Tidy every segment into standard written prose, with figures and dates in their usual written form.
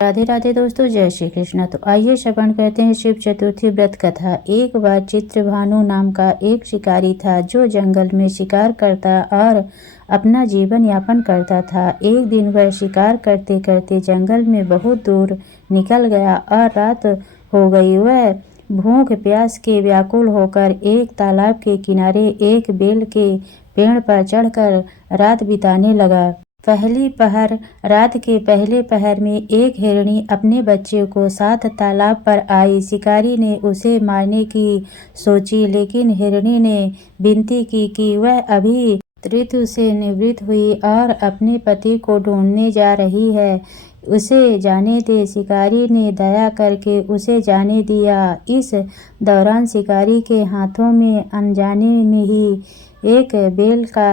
राधे राधे दोस्तों, जय श्री कृष्ण। तो आइए श्रवण करते हैं शिव चतुर्थी व्रत कथा। एक बार चित्रभानु नाम का एक शिकारी था जो जंगल में शिकार करता और अपना जीवन यापन करता था। एक दिन वह शिकार करते करते जंगल में बहुत दूर निकल गया और रात हो गई। वह भूख प्यास के व्याकुल होकर एक तालाब के किनारे एक बेल के पेड़ पर चढ़कर रात बिताने लगा। रात के पहले पहर में एक हिरणी अपने बच्चे को साथ तालाब पर आई। शिकारी ने उसे मारने की सोची, लेकिन हिरणी ने विनती की कि वह अभी ऋतु से निवृत्त हुई और अपने पति को ढूंढने जा रही है, उसे जाने दे। शिकारी ने दया करके उसे जाने दिया। इस दौरान शिकारी के हाथों में अनजाने में ही एक बेल का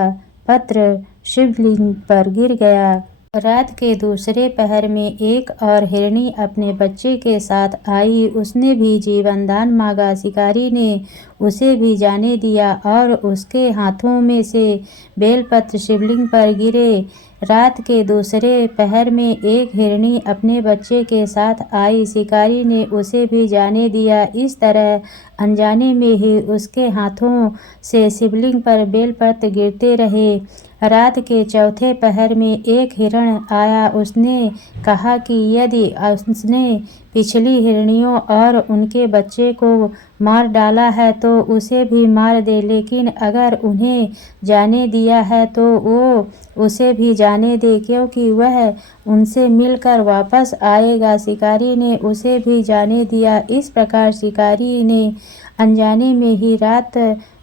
पत्र शिवलिंग पर गिर गया। रात के दूसरे पहर में एक और हिरणी अपने बच्चे के साथ आई। उसने भी जीवन दान मांगा। शिकारी ने उसे भी जाने दिया और उसके हाथों में से बेलपत्र शिवलिंग पर गिरे। रात के दूसरे पहर में एक हिरणी अपने बच्चे के साथ आई। शिकारी ने उसे भी जाने दिया। इस तरह अनजाने में ही उसके हाथों से शिवलिंग पर बेलपत्र गिरते रहे। रात के चौथे पहर में एक हिरण आया। उसने कहा कि यदि उसने पिछली हिरणियों और उनके बच्चे को मार डाला है तो उसे भी मार दे, लेकिन अगर उन्हें जाने दिया है तो वो उसे भी जाने दे, क्योंकि वह उनसे मिलकर वापस आएगा। शिकारी ने उसे भी जाने दिया। इस प्रकार शिकारी ने अनजाने में ही रात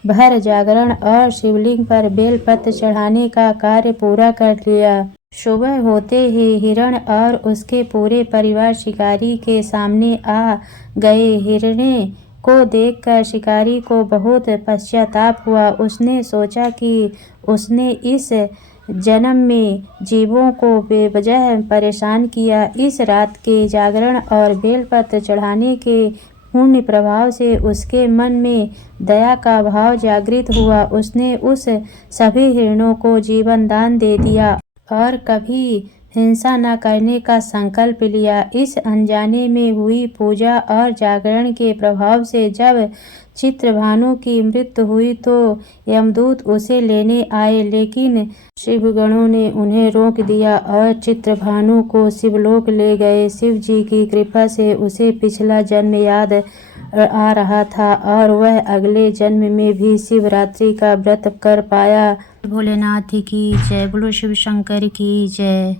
भर जागरण और शिवलिंग पर बेलपत्र चढ़ाने का कार्य पूरा कर लिया। सुबह होते ही हिरण और उसके पूरे परिवार शिकारी के सामने आ गए। हिरणे को देखकर शिकारी को बहुत पश्चाताप हुआ। उसने सोचा कि उसने इस जन्म में जीवों को बेवजह परेशान किया। इस रात के जागरण और बेलपत्र चढ़ाने के पुण्य प्रभाव से उसके मन में दया का भाव जागृत हुआ। उसने उस सभी हिरणों को जीवन दान दे दिया और कभी हिंसा न करने का संकल्प लिया। इस अनजाने में हुई पूजा और जागरण के प्रभाव से जब चित्रभानु की मृत्यु हुई तो यमदूत उसे लेने आए, लेकिन शिवगणों ने उन्हें रोक दिया और चित्रभानु को शिवलोक ले गए। शिव जी की कृपा से उसे पिछला जन्म याद आ रहा था और वह अगले जन्म में भी शिवरात्रि का व्रत कर पाया। भोलेनाथ की जय। बोलो शिव शंकर की जय।